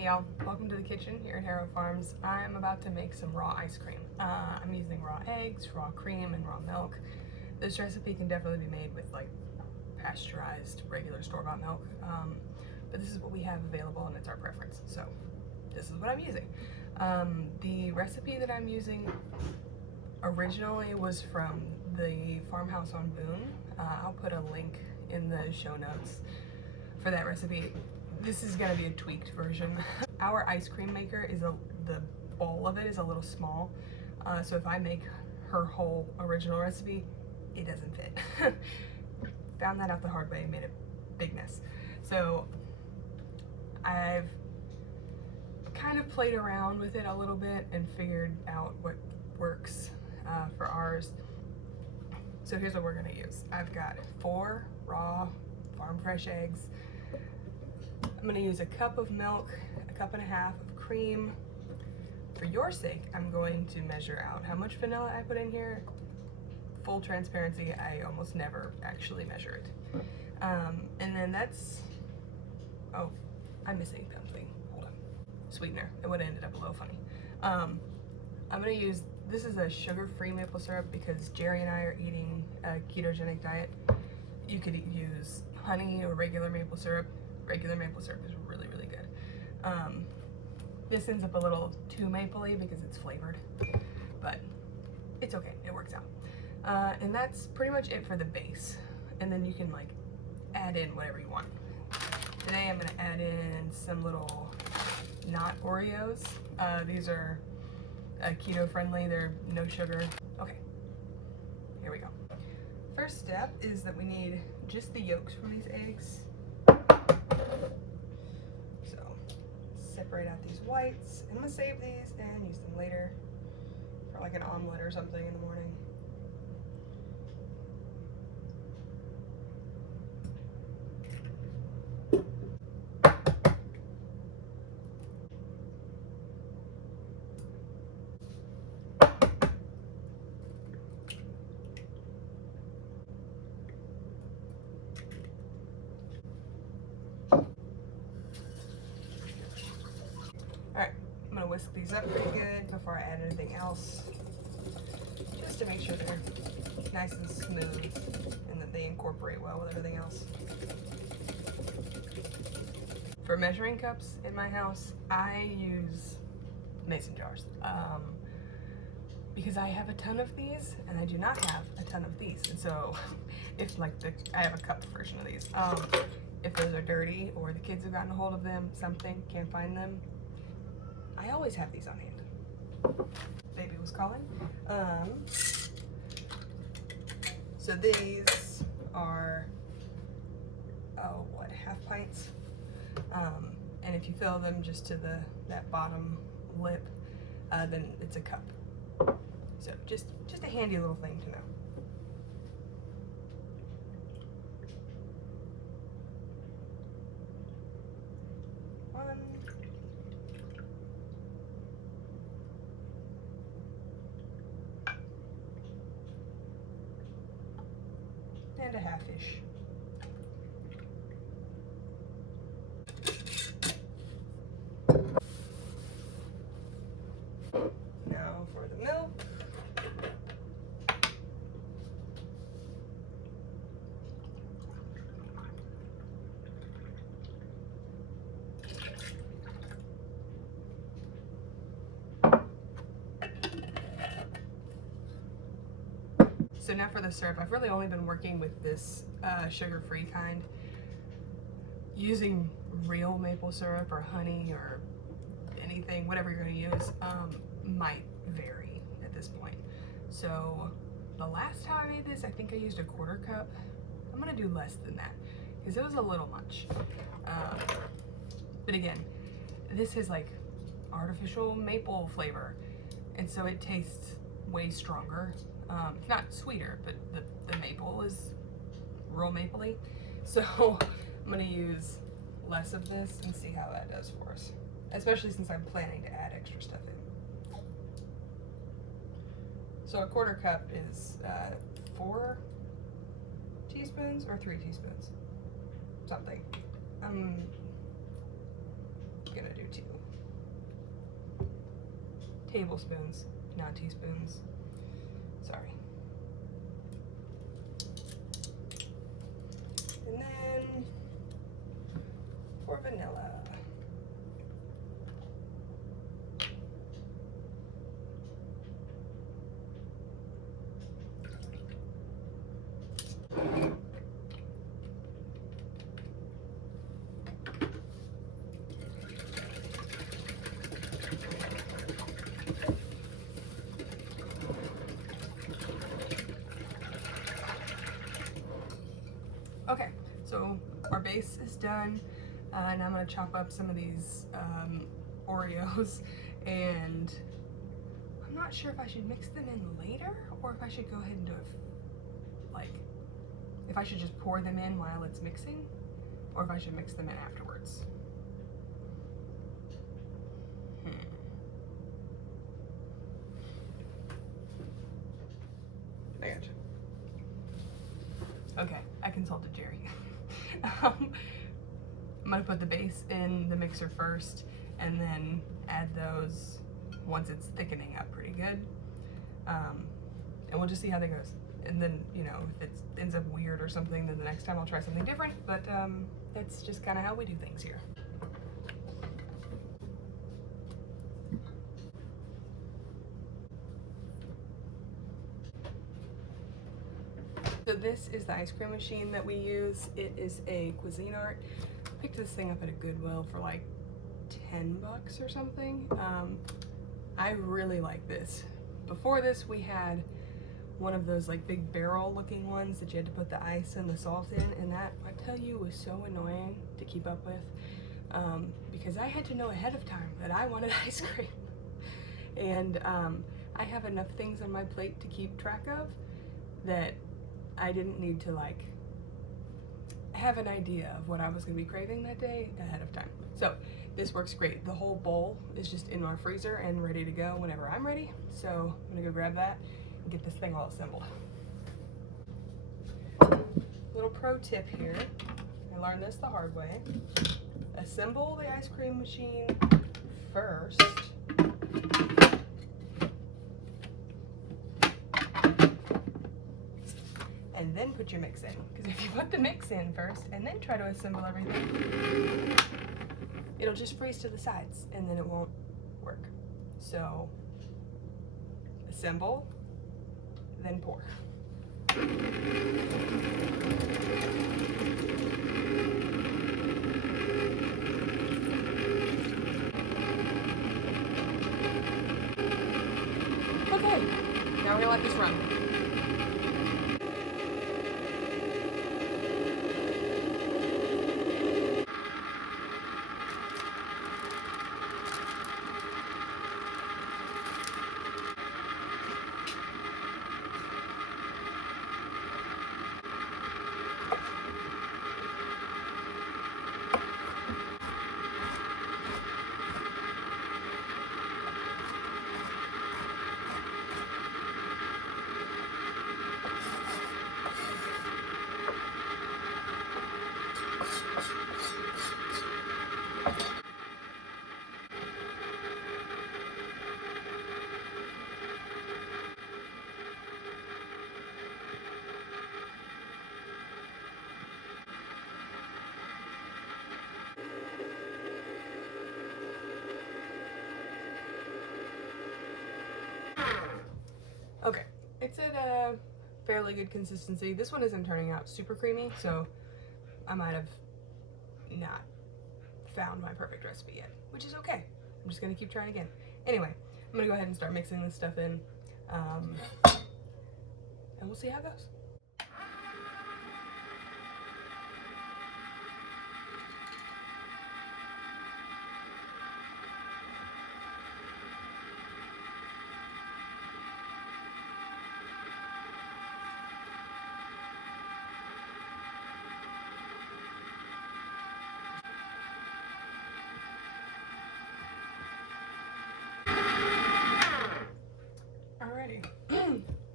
Hey y'all, welcome to the kitchen here at Harrow Farms. I'm about to make some raw ice cream. I'm using raw eggs, raw cream, and raw milk. This recipe can definitely be made with like pasteurized regular store-bought milk, but this is what we have available and it's our preference, so this is what I'm using. The recipe that I'm using originally was from the Farmhouse on Boone. I'll put a link in the show notes for that recipe. This is gonna be a tweaked version. Our ice cream maker is the bowl of it is a little small, so if I make her whole original recipe, it doesn't fit. Found that out the hard way and made a big mess. So I've kind of played around with it a little bit and figured out what works for ours. So here's what we're gonna use. I've got 4 raw farm fresh eggs. I'm gonna use a cup of milk, a cup and a half of cream. For your sake, I'm going to measure out how much vanilla I put in here. Full transparency, I almost never actually measure it. And then that's, oh, I'm missing something, hold on. Sweetener, it would've ended up a little funny. I'm gonna use, this is a sugar-free maple syrup because Jerry and I are eating a ketogenic diet. You could use honey or regular maple syrup. Regular maple syrup is really, really good. This ends up a little too mapley because it's flavored, but it's okay, it works out. And that's pretty much it for the base. And then you can like add in whatever you want. Today I'm gonna add in some little not Oreos. These are keto friendly, they're no sugar. Okay, here we go. First step is that we need just the yolks from these eggs. So separate out these whites, and I'm gonna save these and use them later for like an omelet or something in the morning. Alright, I'm gonna whisk these up pretty good before I add anything else, just to make sure they're nice and smooth and that they incorporate well with everything else. For measuring cups in my house, I use mason jars because I have a ton of these and I do not have a ton of these, and so if like I have a cup version of these, if those are dirty or the kids have gotten a hold of them, something, can't find them, I always have these on hand. Baby was calling. So these are, half pints. And if you fill them just to that bottom lip, then it's a cup. So just a handy little thing to know. And a half-ish. Now for the milk. So now for the syrup, I've really only been working with this sugar-free kind. Using real maple syrup or honey or anything, whatever you're gonna use, might vary at this point. So the last time I made this, I think I used a 1/4 cup. I'm gonna do less than that because it was a little much. But again, this is like artificial maple flavor, and so it tastes way stronger. It's not sweeter, but the maple is real mapley. So I'm gonna use less of this and see how that does for us, especially since I'm planning to add extra stuff in. So a 1/4 cup is 4 teaspoons or 3 teaspoons, something. I'm gonna do 2. tablespoons, not teaspoons. Sorry. And then for vanilla. Okay, so our base is done, and I'm gonna chop up some of these Oreos, and I'm not sure if I should mix them in later or if I should go ahead and do it, like, if I should just pour them in while it's mixing, or if I should mix them in afterwards. I gotcha. Okay, I consulted Jerry. I'm gonna put the base in the mixer first and then add those once it's thickening up pretty good. And we'll just see how that goes. And then, you know, if it ends up weird or something, then the next time I'll try something different, but that's just kind of how we do things here. So this is the ice cream machine that we use. It is a Cuisinart. I picked this thing up at a Goodwill for like 10 bucks or something. I really like this. Before this we had one of those like big barrel looking ones that you had to put the ice and the salt in, and that, I tell you, was so annoying to keep up with, because I had to know ahead of time that I wanted ice cream. And I have enough things on my plate to keep track of that I didn't need to like have an idea of what I was gonna be craving that day ahead of time. So this works great. The whole bowl is just in our freezer and ready to go whenever I'm ready. So I'm gonna go grab that and get this thing all assembled. Little pro tip here, I learned this the hard way. Assemble the ice cream machine first. And then put your mix in. Because if you put the mix in first and then try to assemble everything, it'll just freeze to the sides and then it won't work. So assemble, then pour. Okay, now we're gonna let this run. Okay, it's at a fairly good consistency. This one isn't turning out super creamy, so I might have not found my perfect recipe yet, which is okay. I'm just gonna keep trying again. Anyway, I'm gonna go ahead and start mixing this stuff in, and we'll see how it goes.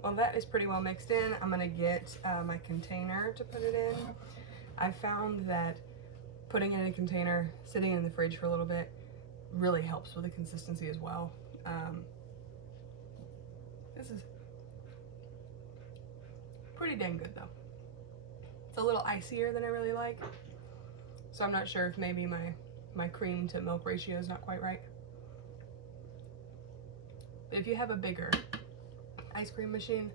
Well, that is pretty well mixed in. I'm gonna get my container to put it in. I found that putting it in a container, sitting in the fridge for a little bit, really helps with the consistency as well. This is pretty dang good though. It's a little icier than I really like, so I'm not sure if maybe my cream to milk ratio is not quite right. If you have a bigger ice cream machine,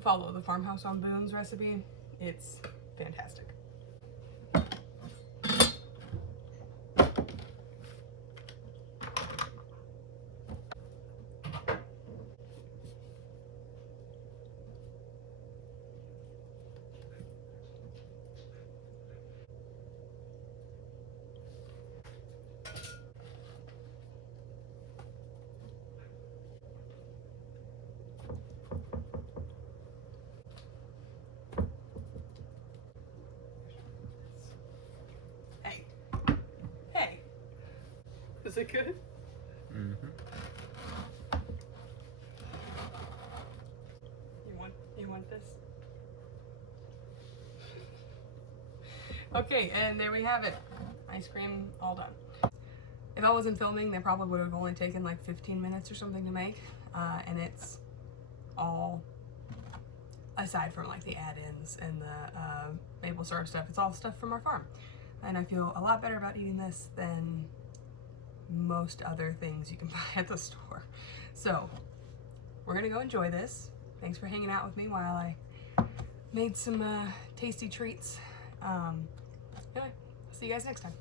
follow the Farmhouse on Boone's recipe. It's fantastic. Hey, is it good? Mm-hmm. You want this? Okay, and there we have it. Ice cream all done. If I wasn't filming, they probably would have only taken like 15 minutes or something to make, and it's all, aside from like the add-ins and the maple syrup stuff, it's all stuff from our farm. And I feel a lot better about eating this than most other things you can buy at the store. So we're gonna go enjoy this. Thanks for hanging out with me while I made some tasty treats. Anyway, see you guys next time.